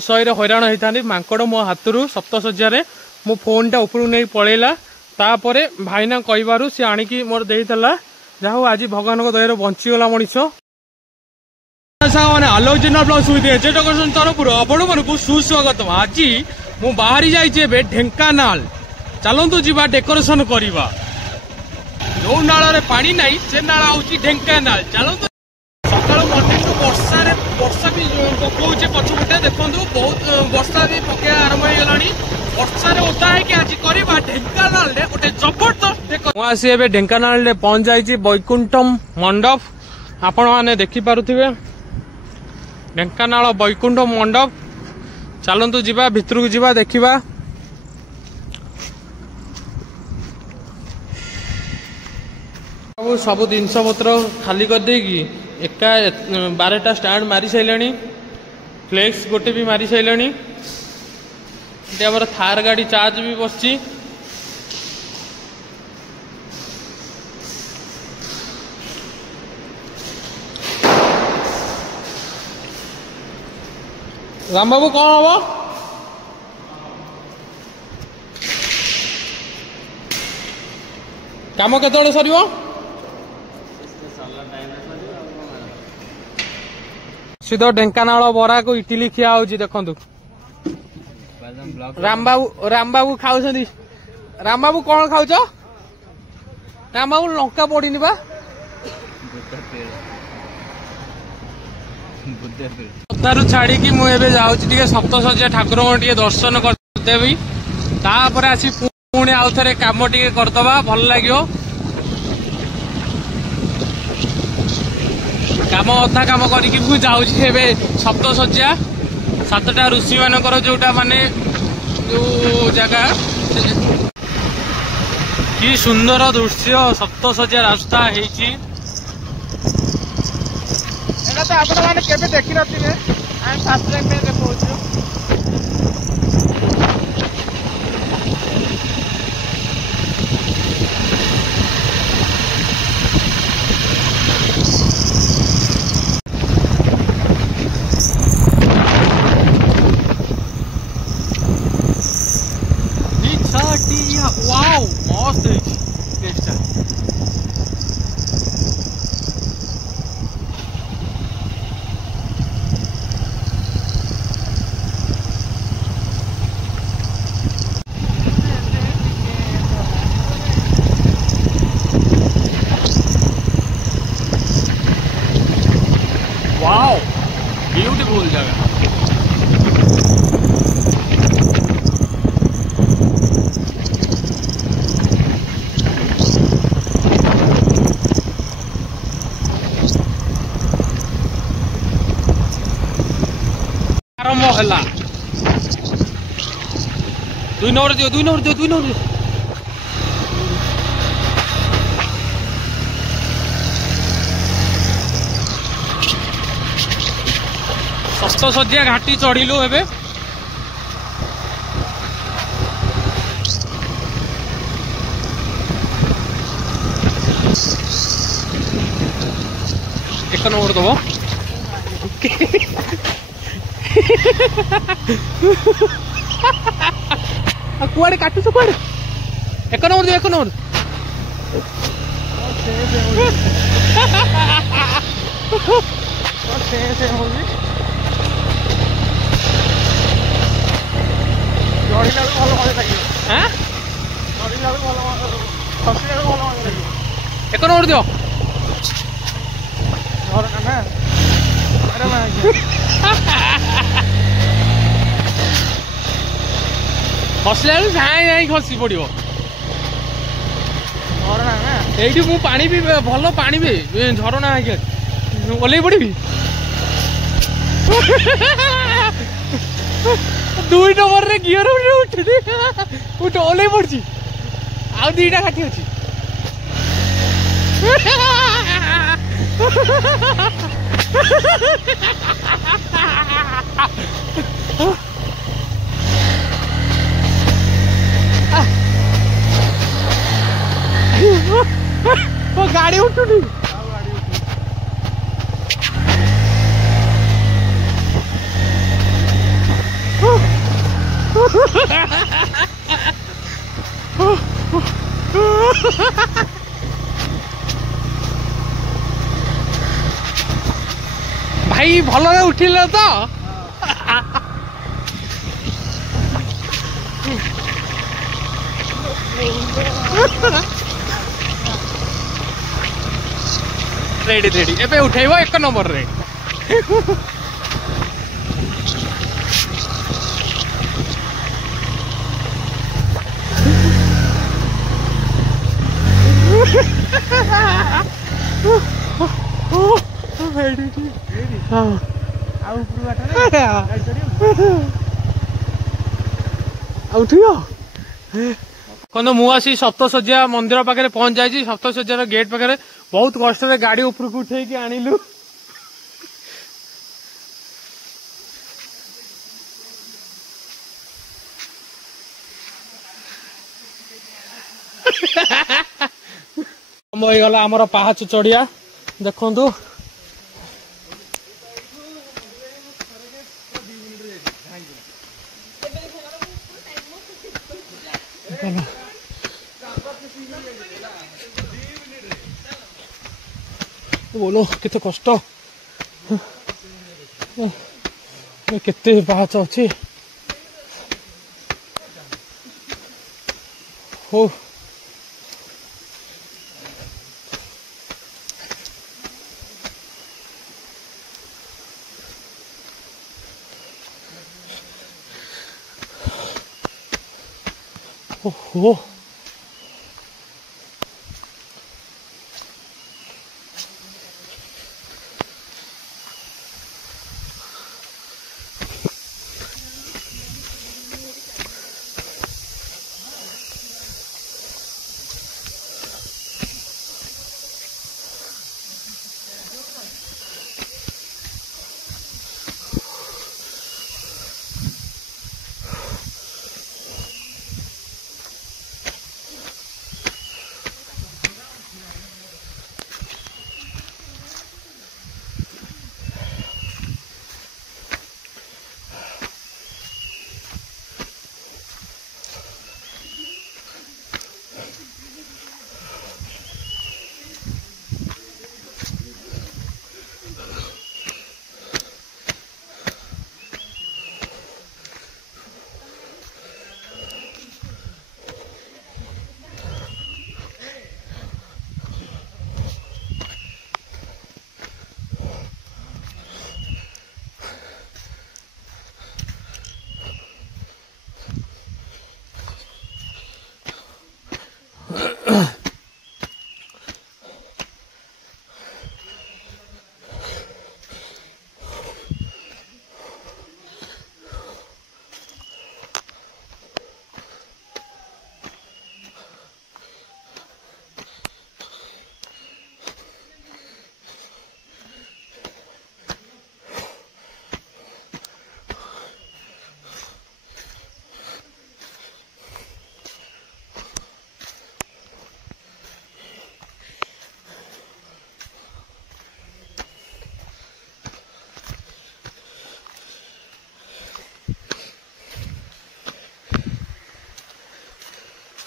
शहर हैरान होता मांकड़ मो हाथ सप्त सज्जा मो फोन टा उपरू नहीं पलैला तापर भाईना कहबारू सी आणिकी मोर देला जहा आज भगवान दया बंचीगला मनीष मैंने आलोचना प्लस एजुकेशन तरफ आपण मन सुस्वागत। आज मु बाहरी जाइए ढेंकानाल चलतु जी डेकोरेशन करवा जो नाल पानी ना से नाला हूँ ढेंकानाल चलतु सकाल मर्निंग वर्षा भी पकाऊे पछपटे देखो बहुत वर्षा भी पकड़ा आरंभ हो वर्षा ओदा है आज करवा ढेंकानाल गोटे जबरदस्त मुझे ढेंकानाल पहुंच जाइए बैकुंठम मंडप आपण मैंने देखिपे ढेंकानाल बैकुंठ मंडप चलतु जीवा भितर को जीवा देखा सब जिनस पत्र खाली कर देगी एका 12टा स्टैंड मारी सारे फ्लेक्स गोटे भी मारी सारे थार गाड़ी चार्ज भी बसची राम बाबू कौन हम काम केत सर सीधा ढेंकानाल बरा को इटिली खिया हो देखु राम बाबू खाऊ राम बाबू कौन खाऊ राम बाबू लंका पड़ी बा छाड़ी मुझे जाऊँगी सप्तशଯ୍ୟା ठाकुर टे दर्शन करदेवी तापर आसी पुणी आउ थे कम टे करदबा भल लगे काम अधा कम करके जाऊँगी सप्तशଯ୍ୟା 7टा ऋषि मानकर जोटा माने जो जगह कि सुंदर दृश्य सप्तशଯ୍ୟା रास्ता है तो आपण मैंने केबे देखि नथिबे हम फर्स्ट टाइम में देखौछु वाओ मस्त है वाओ ब्यूटीफुल जगह आरंभ है 2 नंबर दियो सप्तशଯ୍ୟା घाटी चढ़िलु एबे एक नंबर दबो कुआड़े काटुछ कुआड़े एक नंबर दियो एक नंबर एक नंबर दियो खसला झाई खसी पड़ो ये मु पानी भी भल पानी भी झरणा ओल्ल पड़ी 2 नंबर रे गियर उठी ओल्ल पड़ी आउ 2टा घाटी अच्छी गाड़ी उठुनी भाई भल उठिल तो रेडी रेडी एबे उठेब 1 नंबर रे। कौन मु आसी सप्तशଯ୍ୟା मंदिर पाखे पहुंच जाइए। सप्तशଯ୍ୟାर गेट पाखे बहुत कष्ट गाड़ी उपरक उठे आणिलु। होगला आमर पाहाच चढ़िया देखु बोलो केते कष्ट केते पाहाच अच्छी हो। ओहो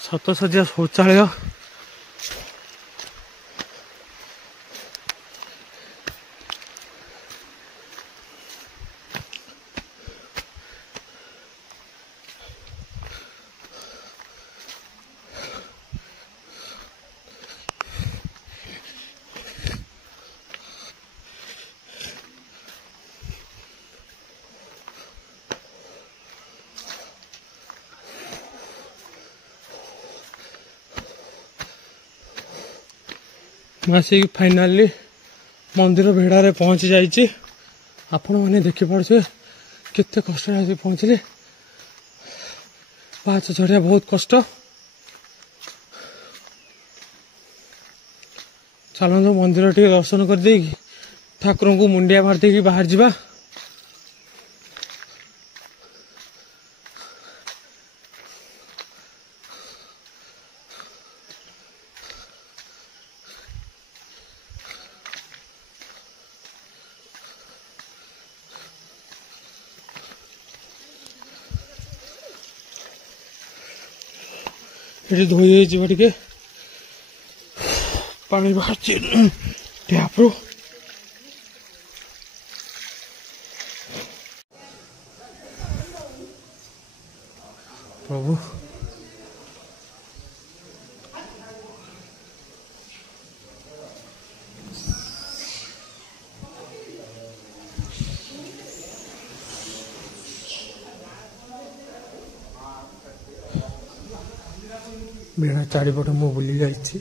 सप्तशଯ୍ୟା शौचालय मासी फाइनाली मंदिर भेड़ारे पहुंची जाइए। आपण मैंने देखिपे केते कष्ट आसी पहुंचले। पाहाच चढ़िया बहुत कष्ट। चलते मंदिर टे दर्शन कर देगी ठाकुर को मुंडिया मार देगी बाहर जावा। ये धोई टे पानी बाहर टैप्रो प्रभु बेड़ा चारिपटे मु बुली जाइछि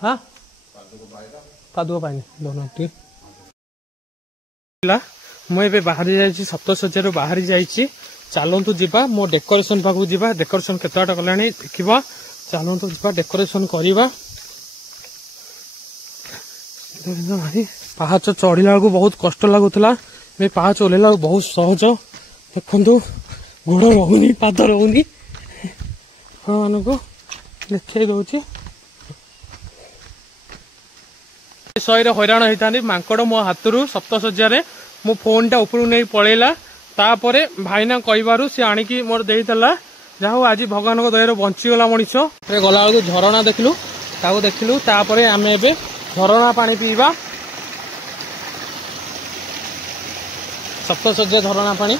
हाँ कादुआ पानी दोनों मुझे बाहरी जाइछि सप्तशଯ୍ୟା बाहरी जाइछि चलतु जीवा मो डेकोरेशन पाखु जीवा डेकोरेशन केतटा कलानी देखिबा चलतु जीवा डेकोरेशन करिबा भाई पाहाच चढ़ला बेलू बहुत कष्ट लगुला पाहाच ओह्लैला बहुत सहज देखु गोड़ रहुनी पाद रहुनी मान को देखा दूसरी शहे हैरान होता मांकड़ मो हाथ सप्तशଯ୍ୟା मो फोन टा ऊपर नहीं पलैला तापर भाईना कहबारू सी आणिकी मोर देला जहा आज भगवान दया बंचीगला मनीष गला बेलू झरणा देखलु देखलु तापर आम ए झरणा पानी पीवा सप्तशଯ୍ୟା झरणा पानी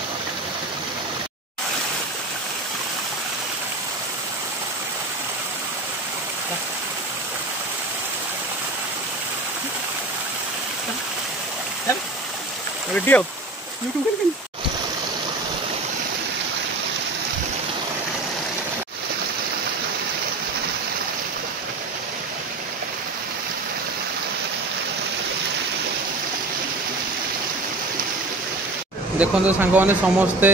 रेडी हो देखो सांग मैंने समस्ते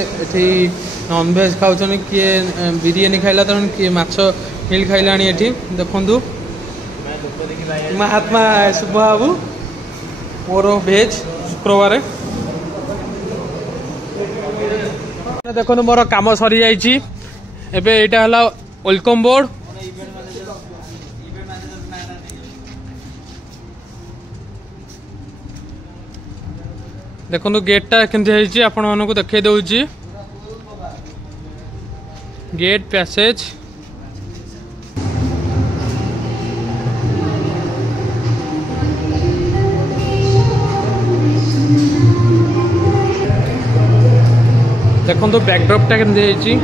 नॉनवेज खाऊन किए बिरियानी खाइला तरह किए माछ मिल खाइला देखु महात्मा शुभ बाबू मोर भेज शुक्रवार देखो मोर काम सरी जाइए यहाँ वेलकम बोर्ड देखो गेटा केमती आपण मानक देखे दूची गेट पैसेज देखो बैकड्रॉप टा केमती